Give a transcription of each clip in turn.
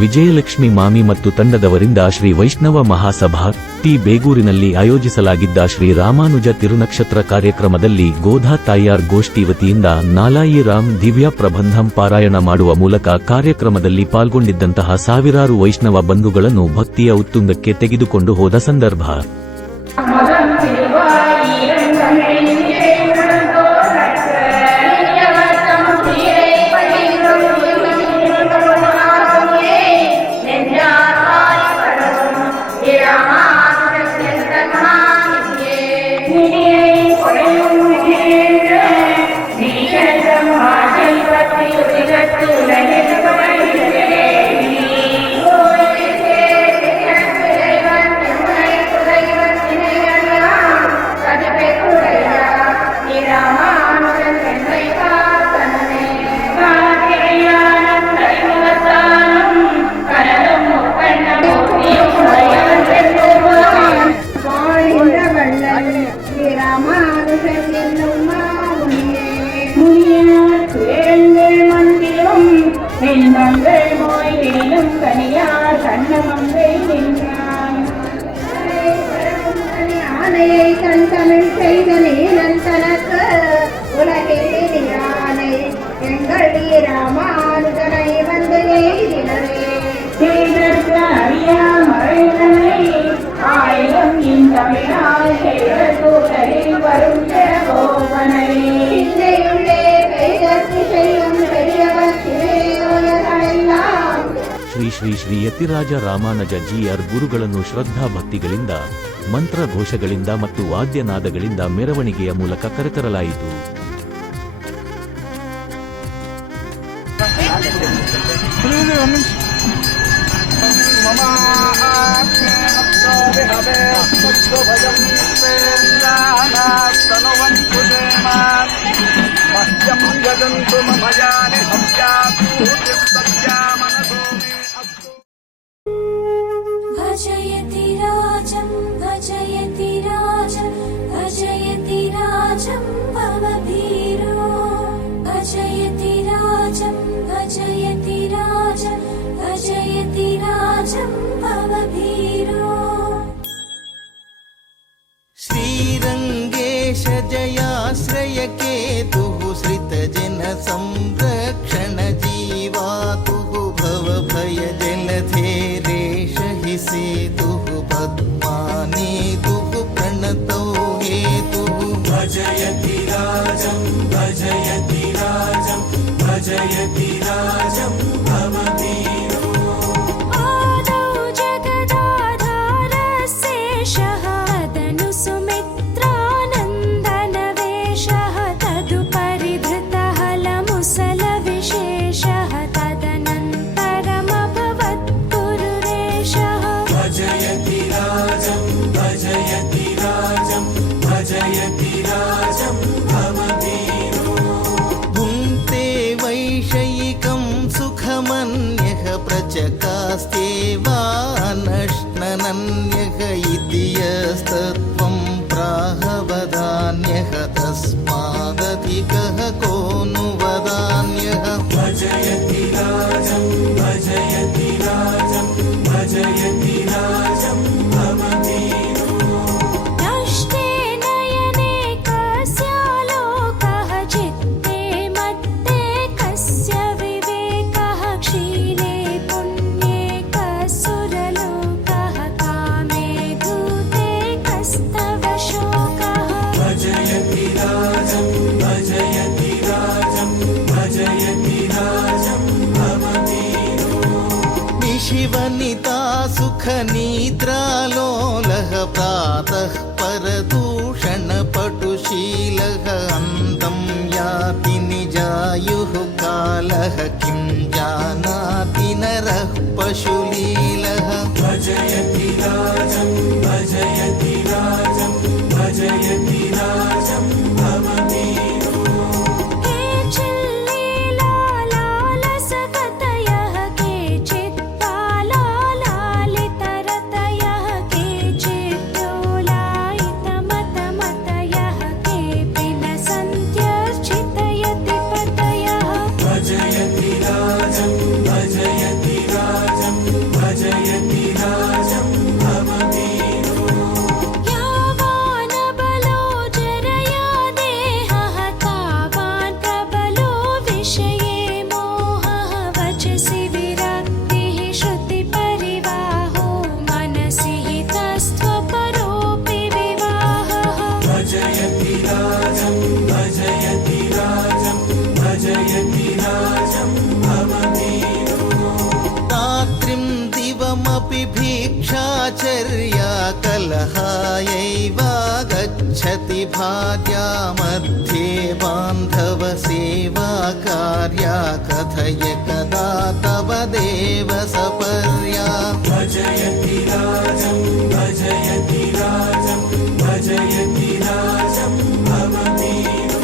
ವಿಜಯಲಕ್ಷ್ಮಿ ಮಾಮಿ ಮತ್ತು ತಂಡದವರಿಂದ ಶ್ರೀ ವೈಷ್ಣವ ಮಹಾಸಭಾ ಟಿ ಬೇಗೂರಿನಲ್ಲಿ ಆಯೋಜಿಸಲಾಗಿದ್ದ ಶ್ರೀ ರಾಮಾನುಜ ತಿರುನಕ್ಷತ್ರ ಕಾರ್ಯಕ್ರಮದಲ್ಲಿ ಗೋಧಾ ತಾಯ್ಯಾರ್ ಗೋಷ್ಠಿ ವತಿಯಿಂದ ನಾಲಾಯಿ ರಾಮ್ ದಿವ್ಯ ಪ್ರಬಂಧಂ ಪಾರಾಯಣ ಮಾಡುವ ಮೂಲಕ ಕಾರ್ಯಕ್ರಮದಲ್ಲಿ ಪಾಲ್ಗೊಂಡಿದ್ದಂತಹ ಸಾವಿರಾರು ವೈಷ್ಣವ ಬಂಧುಗಳನ್ನು ಭಕ್ತಿಯ ಉತ್ತುಂಗಕ್ಕೆ ತೆಗೆದುಕೊಂಡು ಹೋದ ಸಂದರ್ಭ. ಶ್ರೀ ಶ್ರೀ ಯತಿರಾಜ ರಾಮಾನುಜ ಜೀಯರ್ ಗುರುಗಳನ್ನು ಶ್ರದ್ಧಾ ಭಕ್ತಿಗಳಿಂದ ಮಂತ್ರ ಘೋಷಗಳಿಂದ ಮತ್ತು ವಾದ್ಯನಾದಗಳಿಂದ ಮೆರವಣಿಗೆಯ ಮೂಲಕ ಕರೆತರಲಾಯಿತು. भजयति राजं भजयति राजं भजयति राजं भवभीरो भजयति राजं भजयति राजं भजयति राजं भवभीरो. श्रीरङ्गेश जयाश्रय केतुः श्रितजन संरक्षण जीवातुः भवभय जलधेरेश हि सेतुः पद्मानेतुः प्रणतौ हेतुः. भजयति राजं भजयति राजं भजयति राजं भवभीरो. आदौ जगदाधारस्येषः तदनु सुमित्रानन्दनवेशः तदुपरि धृतहलमुसलविशेषः तदनन्तरमभवत् पुरुरेशः. भजयति राजं भजयति राजं भजयति राजं भवभीरो. भुङ्क्ते वैषयिकं सुखमन्यः प्रचकास्त्येवानश्ननन्यः इति यस्तत्त्वं प्राहवदान्यः तस्मादधिकः को नु वदान्यः. भजयति राजं भजयति राजं भजयति राजं भवभीरो. नष्टे नयने कस्यालोकः चित्ते मत्ते कस्य विवेकः क्षीणे पुण्ये कसुरलोकः कामे धूते कस्तव शोकः. भजयति राजं भजयति राजं भजयति राजं भवभीरो. निशिवनिता सुखनिद्रालोलः प्रातः परदूषणपटुशीलः अन्तं याति निजायुः कालः किं जानाति नरः पशुलीलः. भजयति राजं भजयति राजं भजयति राजं भवभीरो. केचिल्लीलालालसकतयः केचित् बालालालितरतयः केचिद्योलायितमतमतयः केऽपि न सन्त्यर्चितयति पतयः. भजयति राजं भजयति राजं कलहायैव गच्छति भार्या मध्ये बान्धवसेवा कार्या कथय कदा तव देव सपर्या भजयति राजं भजयति राजं भजयति राजं भवमेनो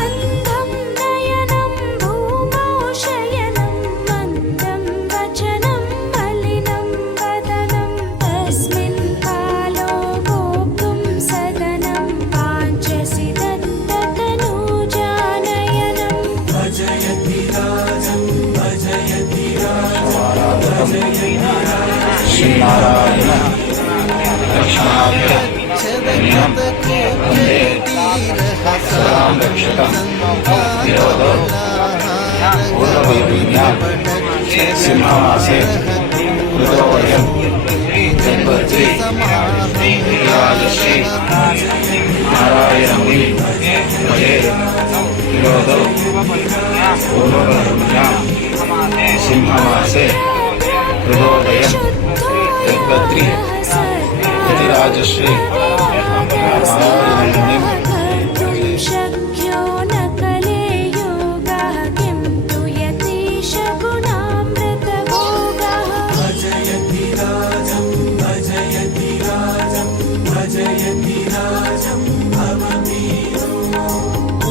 अन्धं नयनं भूमौ शयनं मन्दं वचनं मलिनं वदनं तस्मिन् कालो भोक्तुं सदनं वाञ्छसि दत्ततनूजानयनम् भजयति राजं भजयति राजं भजयति सिंहवासे हृदोदयं जन्मत्रि राजश्री नारायणमुनि भजे विरोधौ पूर्वब्रह्मण्या सिंहवासे हृदोदयं जन्मत्रि राजश्री नारायणमुनि शक्यो न कलेयोगः किं तु यतीश गुणामृतभोगः भजयति राजं भजयति राजं भजयति राजं भवमेनो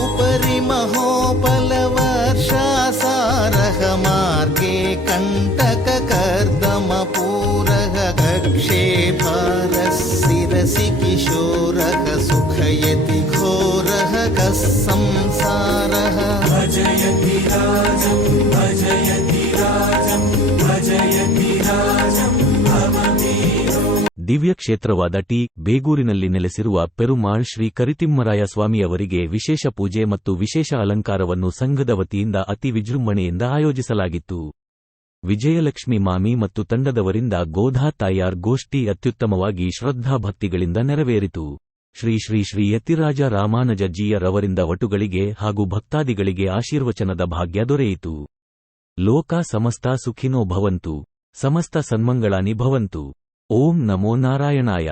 उपरि महोपलवर्षासारः मार्गे कण्टककर्दमपूरः कक्षे भारः शिरसि किशोरः सुखयति घोरः कः संसारः भजयति राजं भजयति राजं भजयति राजं भवमेनो ದಿವ್ಯ ಕ್ಷೇತ್ರವಾದ ಟಿ. ಬೇಗೂರಿನಲ್ಲಿ ನೆಲೆಸಿರುವ ಪೆರುಮಾಳ್ ಶ್ರೀ ಕರಿತಿಮ್ಮರಾಯ ಸ್ವಾಮಿಯವರಿಗೆ ವಿಶೇಷ ಪೂಜೆ ಮತ್ತು ವಿಶೇಷ ಅಲಂಕಾರವನ್ನು ಸಂಘದ ವತಿಯಿಂದ ಅತಿ ವಿಜೃಂಭಣೆಯಿಂದ ಆಯೋಜಿಸಲಾಗಿತ್ತು. ವಿಜಯಲಕ್ಷ್ಮಿ ಮಾಮಿ ಮತ್ತು ತಂಡದವರಿಂದ ಗೋಧಾ ತಾಯಾರ್ ಗೋಷ್ಠಿ ಅತ್ಯುತ್ತಮವಾಗಿ ಶ್ರದ್ಧಾಭಕ್ತಿಗಳಿಂದ ನೆರವೇರಿತು. ಶ್ರೀ ಶ್ರೀ ಶ್ರೀ ಯತಿರಾಜ ರಾಮಾನುಜಜ್ಜಿಯರವರಿಂದ ವಟುಗಳಿಗೆ ಹಾಗೂ ಭಕ್ತಾದಿಗಳಿಗೆ ಆಶೀರ್ವಚನದ ಭಾಗ್ಯ ದೊರೆಯಿತು. ಲೋಕ ಸಮಸ್ತ ಸುಖಿನೋ ಭವಂತು, ಸಮಸ್ತ ಸನ್ಮಂಗಳಾನಿ ಭವಂತು. ಓಂ ನಮೋ ನಾರಾಯಣಾಯ.